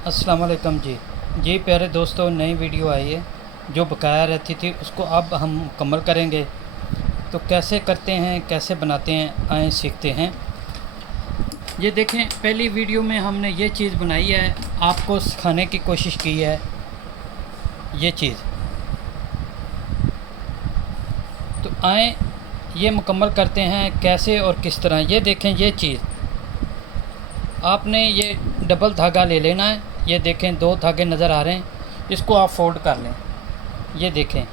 अस्सलाम वालेकुम जी प्यारे दोस्तों, नई वीडियो आई है जो बकाया रहती थी उसको अब हम मुकम्मल करेंगे। तो कैसे करते हैं, कैसे बनाते हैं, आए सीखते हैं। ये देखें, पहली वीडियो में हमने ये चीज़ बनाई है, आपको सिखाने की कोशिश की है। ये चीज़ तो आए ये मुकम्मल करते हैं कैसे और किस तरह। ये देखें, ये चीज़ आपने ये डबल धागा ले लेना है। ये देखें, दो धागे नज़र आ रहे हैं, इसको आप फोल्ड कर लें। ये देखें,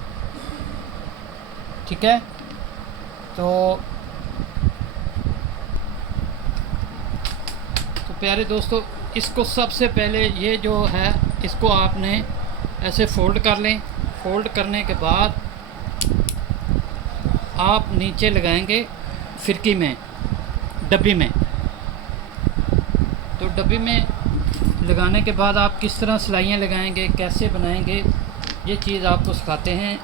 ठीक है। तो प्यारे दोस्तों, इसको सबसे पहले ये जो है इसको आपने ऐसे फ़ोल्ड कर लें। फ़ोल्ड करने के बाद आप नीचे लगाएंगे फिरकी में, डब्बी में। तो डब्बी में लगाने के बाद आप किस तरह सिलाइयाँ लगाएंगे, कैसे बनाएंगे, ये चीज़ आपको सिखाते हैं।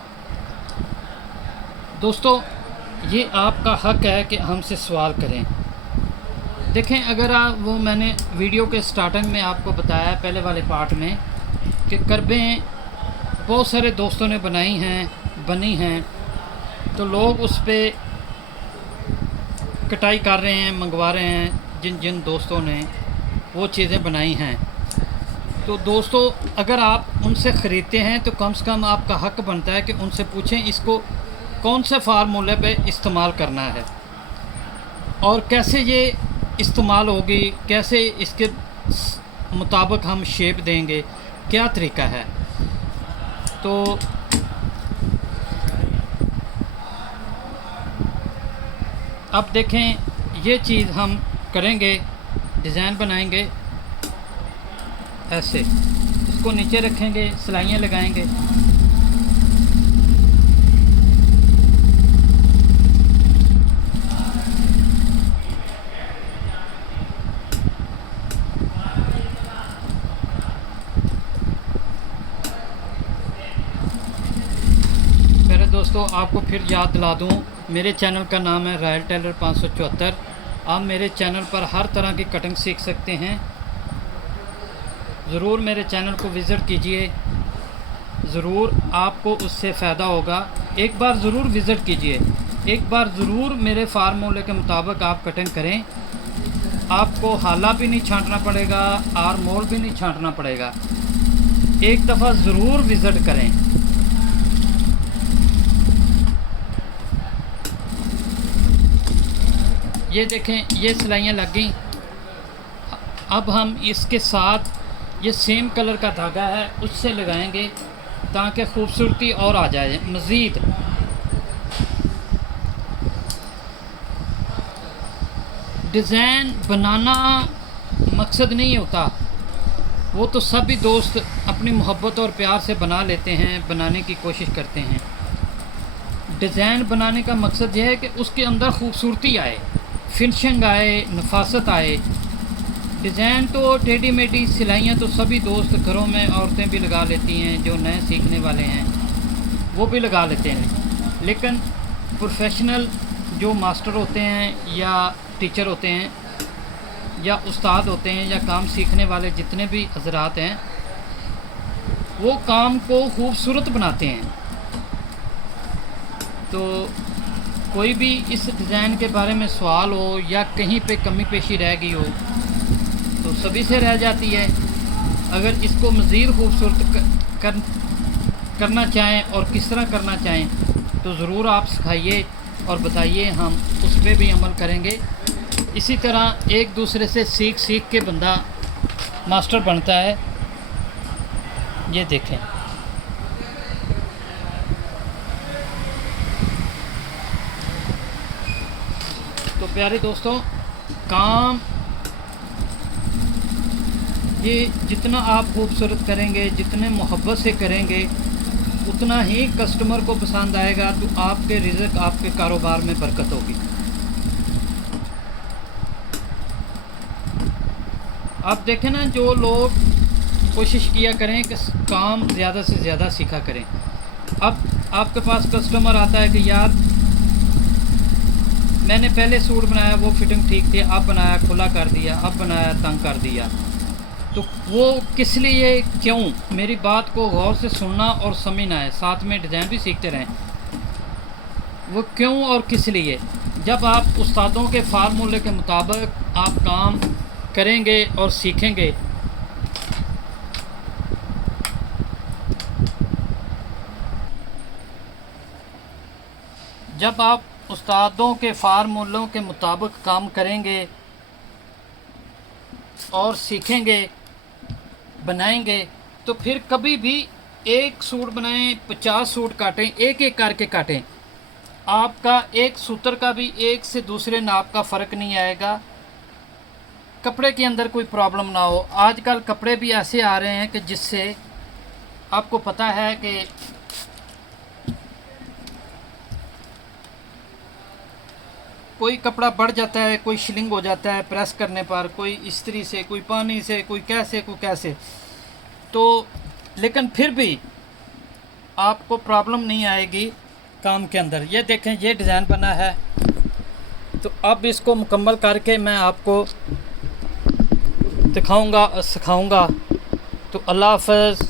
दोस्तों, ये आपका हक है कि हमसे सवाल करें। देखें, अगर आप वो मैंने वीडियो के स्टार्टिंग में आपको बताया पहले वाले पार्ट में कि करबें बहुत सारे दोस्तों ने बनी हैं, तो लोग उस पर कटाई कर रहे हैं, मंगवा रहे हैं जिन जिन दोस्तों ने वो चीज़ें बनाई हैं। तो दोस्तों, अगर आप उनसे ख़रीदते हैं तो कम से कम आपका हक बनता है कि उनसे पूछें इसको कौन से फार्मूले पे इस्तेमाल करना है और कैसे ये इस्तेमाल होगी, कैसे इसके मुताबिक हम शेप देंगे, क्या तरीका है। तो अब देखें, ये चीज़ हम करेंगे, डिज़ाइन बनाएंगे ऐसे। इसको नीचे रखेंगे, सिलाइयाँ लगाएंगे। मेरे दोस्तों, आपको फिर याद दिला दूँ, मेरे चैनल का नाम है रॉयल टेलर 574। आप मेरे चैनल पर हर तरह की कटिंग सीख सकते हैं। ज़रूर मेरे चैनल को विज़िट कीजिए, ज़रूर आपको उससे फ़ायदा होगा। एक बार ज़रूर विज़िट कीजिए, एक बार ज़रूर मेरे फार्मूले के मुताबिक आप कटिंग करें। आपको हाला भी नहीं छांटना पड़ेगा, आर मोल भी नहीं छांटना पड़ेगा। एक दफ़ा ज़रूर विज़िट करें। ये देखें, ये सिलाइयाँ लग गई। अब हम इसके साथ ये सेम कलर का धागा है उससे लगाएंगे ताकि खूबसूरती और आ जाए मज़ीद। डिज़ाइन बनाना मकसद नहीं होता, वो तो सभी दोस्त अपनी मोहब्बत और प्यार से बना लेते हैं, बनाने की कोशिश करते हैं। डिज़ाइन बनाने का मकसद यह है कि उसके अंदर खूबसूरती आए, फिनिशिंग आए, नफासत आए। डिज़ाइन तो टेढ़ी मेढ़ी सिलाइयाँ तो सभी दोस्त घरों में औरतें भी लगा लेती हैं, जो नए सीखने वाले हैं वो भी लगा लेते हैं। लेकिन प्रोफेशनल जो मास्टर होते हैं या टीचर होते हैं या उस्ताद होते हैं या काम सीखने वाले जितने भी हजरात हैं, वो काम को खूबसूरत बनाते हैं। तो कोई भी इस डिज़ाइन के बारे में सवाल हो या कहीं पे कमी पेशी रह गई हो तो सभी से रह जाती है। अगर इसको मज़ीद खूबसूरत करना चाहें और किस तरह करना चाहें तो ज़रूर आप सिखाइए और बताइए, हम उस पर भी अमल करेंगे। इसी तरह एक दूसरे से सीख के बंदा मास्टर बनता है। ये देखें, तो प्यारे दोस्तों, काम ये जितना आप खूबसूरत करेंगे, जितने मोहब्बत से करेंगे, उतना ही कस्टमर को पसंद आएगा। तो आपके रिज़्क, आपके कारोबार में बरकत होगी। आप देखें ना, जो लोग कोशिश किया करें कि काम ज़्यादा से ज़्यादा सीखा करें। अब आपके पास कस्टमर आता है कि यार मैंने पहले सूट बनाया वो फिटिंग ठीक थी, अब बनाया खुला कर दिया, अब बनाया तंग कर दिया। तो वो किस लिए, क्यों, मेरी बात को गौर से सुनना और समझना है, साथ में डिज़ाइन भी सीखते रहें। वो क्यों और किस लिए, जब आप उस्तादों के फार्मूले के मुताबिक आप काम करेंगे और सीखेंगे, जब आप उस्तादों के फार्मूलों के मुताबिक काम करेंगे और सीखेंगे, बनाएंगे, तो फिर कभी भी एक सूट बनाएं 50 सूट काटें, एक एक करके काटें, आपका एक सूत्र का भी एक से दूसरे नाप का फ़र्क नहीं आएगा। कपड़े के अंदर कोई प्रॉब्लम ना हो। आजकल कपड़े भी ऐसे आ रहे हैं कि जिससे आपको पता है कि कोई कपड़ा बढ़ जाता है, कोई शिलिंग हो जाता है प्रेस करने पर, कोई इस्त्री से, कोई पानी से, कोई कैसे, तो लेकिन फिर भी आपको प्रॉब्लम नहीं आएगी काम के अंदर। ये देखें, ये डिज़ाइन बना है, तो अब इसको मुकम्मल करके मैं आपको दिखाऊंगा, सिखाऊंगा। तो अल्लाह हाफ़िज़।